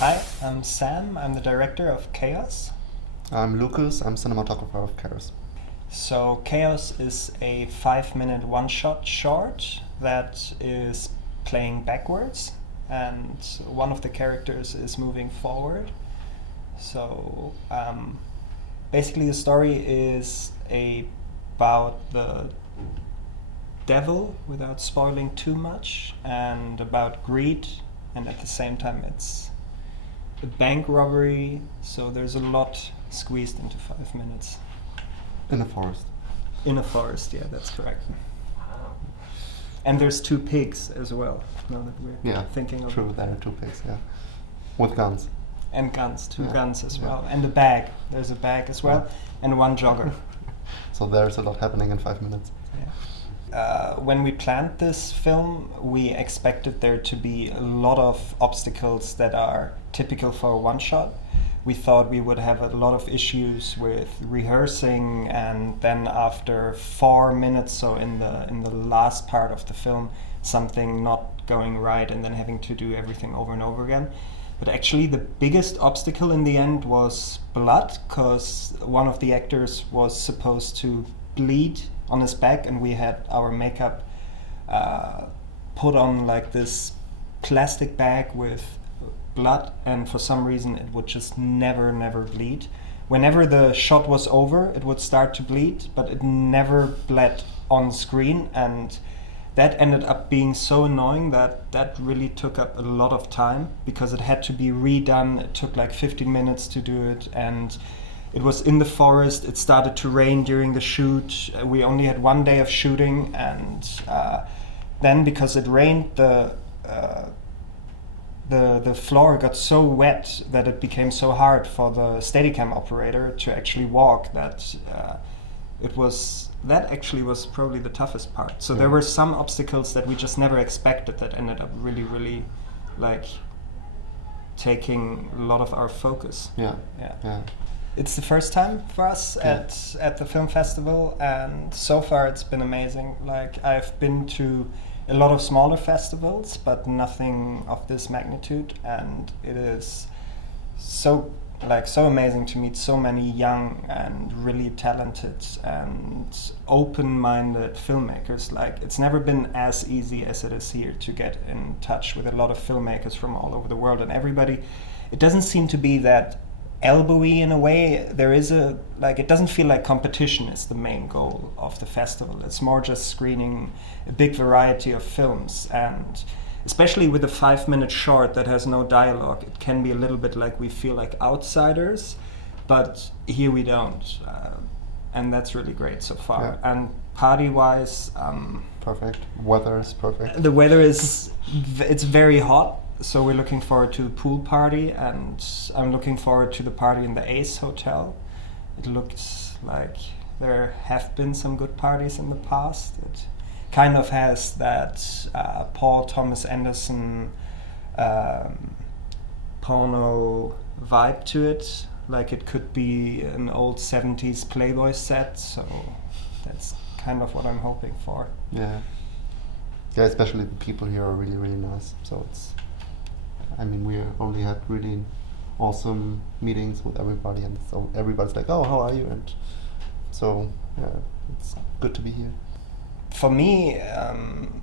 Hi, I'm Sam. I'm the director of Chaos. I'm Lukas. I'm cinematographer of Chaos. So Chaos is a 5-minute one-shot short that is playing backwards, and one of the characters is moving forward. So basically the story is about the devil, without spoiling too much, and about greed, and at the same time it's a bank robbery, so there's a lot squeezed into 5 minutes. In a forest. In a forest, yeah, that's correct. And there's 2 pigs as well, now that we're thinking of true, it. there are 2 pigs, yeah. With guns. And guns, 2 guns as well. And a bag, there's a bag as well, and 1 jogger. So there's a lot happening in 5 minutes. When we planned this film, we expected there to be a lot of obstacles that are typical for a one-shot. We thought we would have a lot of issues with rehearsing, and then after 4 minutes, so in the last part of the film, something not going right and then having to do everything over and over again. But actually the biggest obstacle in the end was blood, because one of the actors was supposed to bleed on his back, and we had our makeup put on like this plastic bag with blood, and for some reason it would just never bleed. Whenever the shot was over, it would start to bleed, but it never bled on screen, and that ended up being so annoying that really took up a lot of time, because it had to be redone. It took like 15 minutes to do it, and it was in the forest. It started to rain during the shoot. We only had 1 day of shooting, and then because it rained, the floor got so wet that it became so hard for the Steadicam operator to actually walk that that actually was probably the toughest part. So there were some obstacles that we just never expected that ended up really like taking a lot of our focus. Yeah. It's the first time for us at the film festival, and so far it's been amazing. Like, I've been to a lot of smaller festivals, but nothing of this magnitude, and it is so amazing to meet so many young and really talented and open-minded filmmakers. Like, it's never been as easy as it is here to get in touch with a lot of filmmakers from all over the world, and everybody, it doesn't seem to be that elbowy in a way. There is it doesn't feel like competition is the main goal of the festival. It's more just screening a big variety of films, and especially with a 5-minute short that has no dialogue, it can be a little bit like we feel like outsiders, but here we don't, and that's really great so far. Yeah. And party-wise, Perfect. Weather is perfect. the weather it's very hot, so we're looking forward to the pool party, and I'm looking forward to the party in the Ace Hotel. It looks like there have been some good parties in the past. It kind of has that Paul Thomas Anderson porno vibe to it. Like, it could be an old 70s Playboy set, so that's kind of what I'm hoping for. Yeah, especially the people here are really nice. So we only had really awesome meetings with everybody, and so everybody's like, oh, how are you? And so it's good to be here. For me,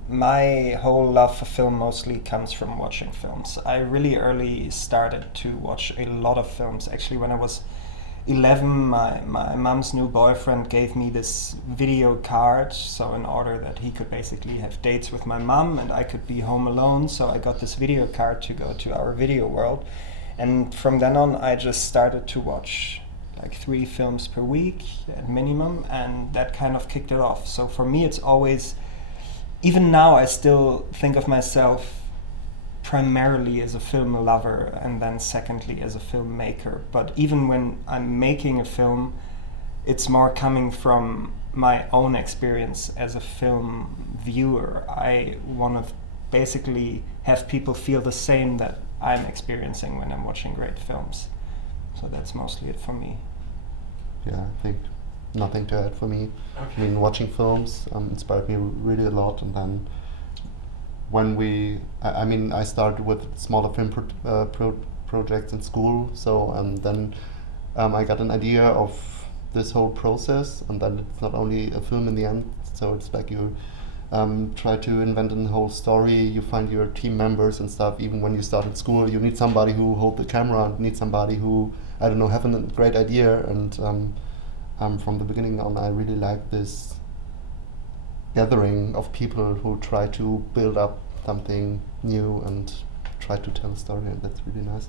my whole love for film mostly comes from watching films. I really early started to watch a lot of films. Actually, when I was 11, my mom's new boyfriend gave me this video card, so in order that he could basically have dates with my mom and I could be home alone, so I got this video card to go to our video world. And from then on, I just started to watch like 3 films per week at minimum, and that kind of kicked it off. So for me, it's always, even now, I still think of myself primarily as a film lover, and then secondly as a filmmaker. But even when I'm making a film, it's more coming from my own experience as a film viewer. I want to basically have people feel the same that I'm experiencing when I'm watching great films. So that's mostly it for me. Yeah, I think nothing to add for me. Okay. Watching films inspired me really a lot, and then I started with smaller film projects in school. So then I got an idea of this whole process, and then it's not only a film in the end. So it's like you try to invent a whole story. You find your team members and stuff. Even when you start at school, you need somebody who hold the camera, and need somebody who, I don't know, have a great idea. And from the beginning on, I really like this gathering of people who try to build up something new and try to tell a story, and that's really nice.